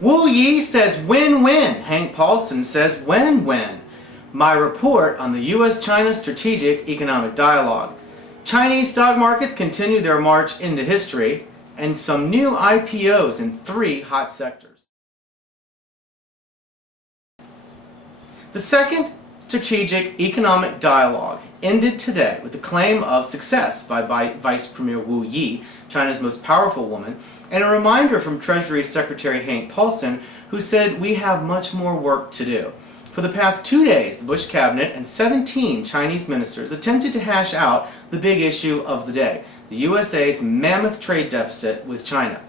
Wu Yi says win-win. Hank Paulson says win-win. My report on the U.S.-China Strategic Economic Dialogue. Chinese stock markets continue their march into history, and some new IPOs in 3 hot sectors. The second Strategic Economic Dialogue ended today with the claim of success by Vice Premier Wu Yi, China's most powerful woman, and a reminder from Treasury Secretary Hank Paulson, who said we have much more work to do. For the past 2 days, the Bush cabinet and 17 Chinese ministers attempted to hash out the big issue of the day, the USA's mammoth trade deficit with China.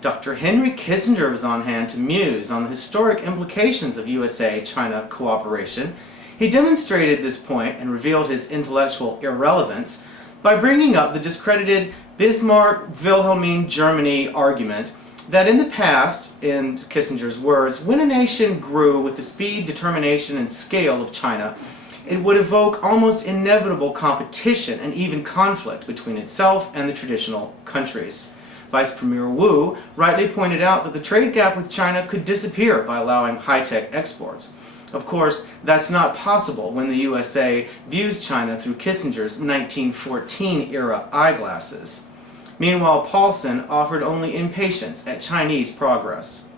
Dr. Henry Kissinger was on hand to muse on the historic implications of USA-China cooperation. He demonstrated this point and revealed his intellectual irrelevance by bringing up the discredited Bismarck-Wilhelmine Germany argument that in the past, in Kissinger's words, when a nation grew with the speed, determination, and scale of China, it would evoke almost inevitable competition and even conflict between itself and the traditional countries. Vice Premier Wu rightly pointed out that the trade gap with China could disappear by allowing high-tech exports. Of course, that's not possible when the USA views China through Kissinger's 1914-era eyeglasses. Meanwhile, Paulson offered only impatience at Chinese progress.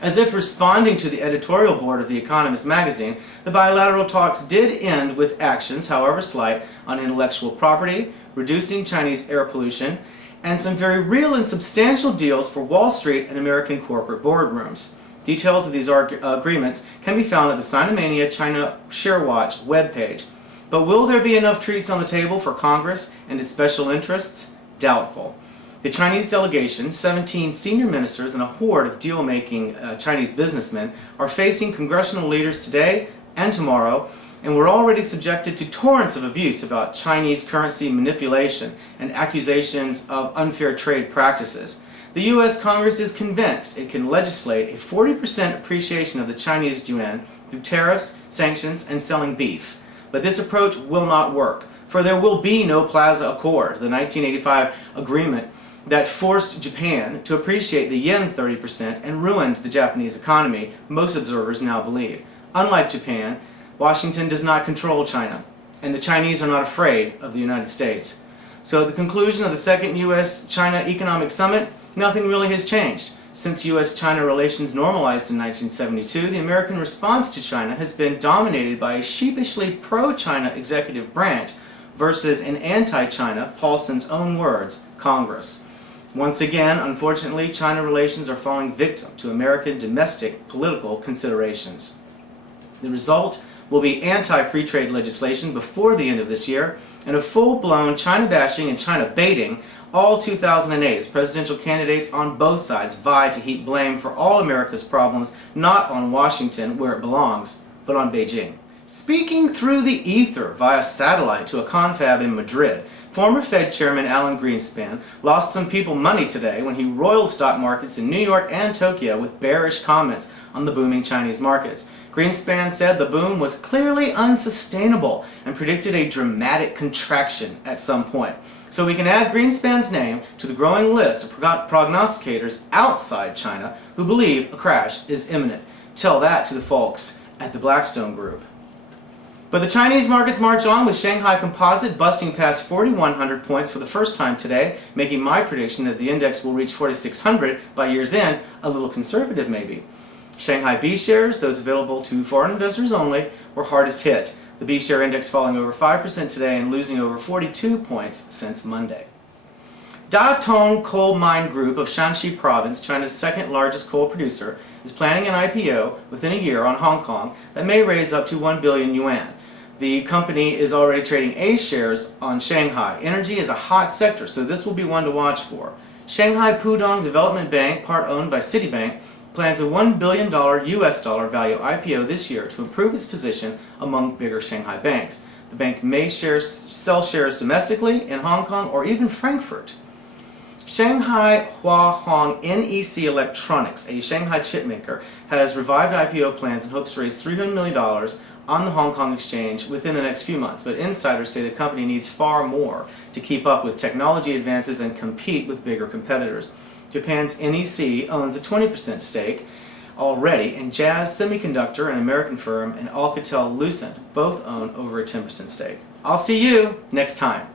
As if responding to the editorial board of The Economist magazine, the bilateral talks did end with actions, however slight, on intellectual property, reducing Chinese air pollution, and some very real and substantial deals for Wall Street and American corporate boardrooms. Details of these agreements can be found at the Sinomania China ShareWatch webpage. But will there be enough treats on the table for Congress and its special interests? Doubtful. The Chinese delegation, 17 senior ministers and a horde of deal-making Chinese businessmen, are facing congressional leaders today and tomorrow, and were already subjected to torrents of abuse about Chinese currency manipulation and accusations of unfair trade practices. The U.S. Congress is convinced it can legislate a 40% appreciation of the Chinese yuan through tariffs, sanctions, and selling beef. But this approach will not work, for there will be no Plaza Accord, the 1985 agreement that forced Japan to appreciate the yen 30% and ruined the Japanese economy, most observers now believe. Unlike Japan, Washington does not control China, and the Chinese are not afraid of the United States. So at the conclusion of the second U.S.-China Economic Summit, nothing really has changed. Since U.S.-China relations normalized in 1972, the American response to China has been dominated by a sheepishly pro-China executive branch versus an anti-China, Paulson's own words, Congress. Once again, unfortunately, China relations are falling victim to American domestic political considerations. The result will be anti-free trade legislation before the end of this year and a full-blown China bashing and China baiting all 2008 as presidential candidates on both sides vie to heap blame for all America's problems not on Washington where it belongs, but on Beijing. Speaking through the ether via satellite to a confab in Madrid, former Fed Chairman Alan Greenspan lost some people money today when he roiled stock markets in New York and Tokyo with bearish comments on the booming Chinese markets. Greenspan said the boom was clearly unsustainable and predicted a dramatic contraction at some point. So we can add Greenspan's name to the growing list of prognosticators outside China who believe a crash is imminent. Tell that to the folks at the Blackstone Group. But the Chinese markets march on with Shanghai Composite busting past 4,100 points for the first time today, making my prediction that the index will reach 4,600 by year's end a little conservative maybe. Shanghai B shares, those available to foreign investors only, were hardest hit. The B share index falling over 5% today and losing over 42 points since Monday. Datong Coal Mine Group of Shanxi Province, China's second largest coal producer, is planning an IPO within a year on Hong Kong that may raise up to 1 billion yuan. The company is already trading A shares on Shanghai. Energy is a hot sector, so this will be one to watch for. Shanghai Pudong Development Bank, part owned by Citibank, plans a $1 billion US dollar value IPO this year to improve its position among bigger Shanghai banks. The bank may sell shares domestically in Hong Kong or even Frankfurt. Shanghai Huahong NEC Electronics, a Shanghai chipmaker, has revived IPO plans and hopes to raise $300 million on the Hong Kong exchange within the next few months, but insiders say the company needs far more to keep up with technology advances and compete with bigger competitors. Japan's NEC owns a 20% stake already, and Jazz Semiconductor, an American firm, and Alcatel-Lucent both own over a 10% stake. I'll see you next time.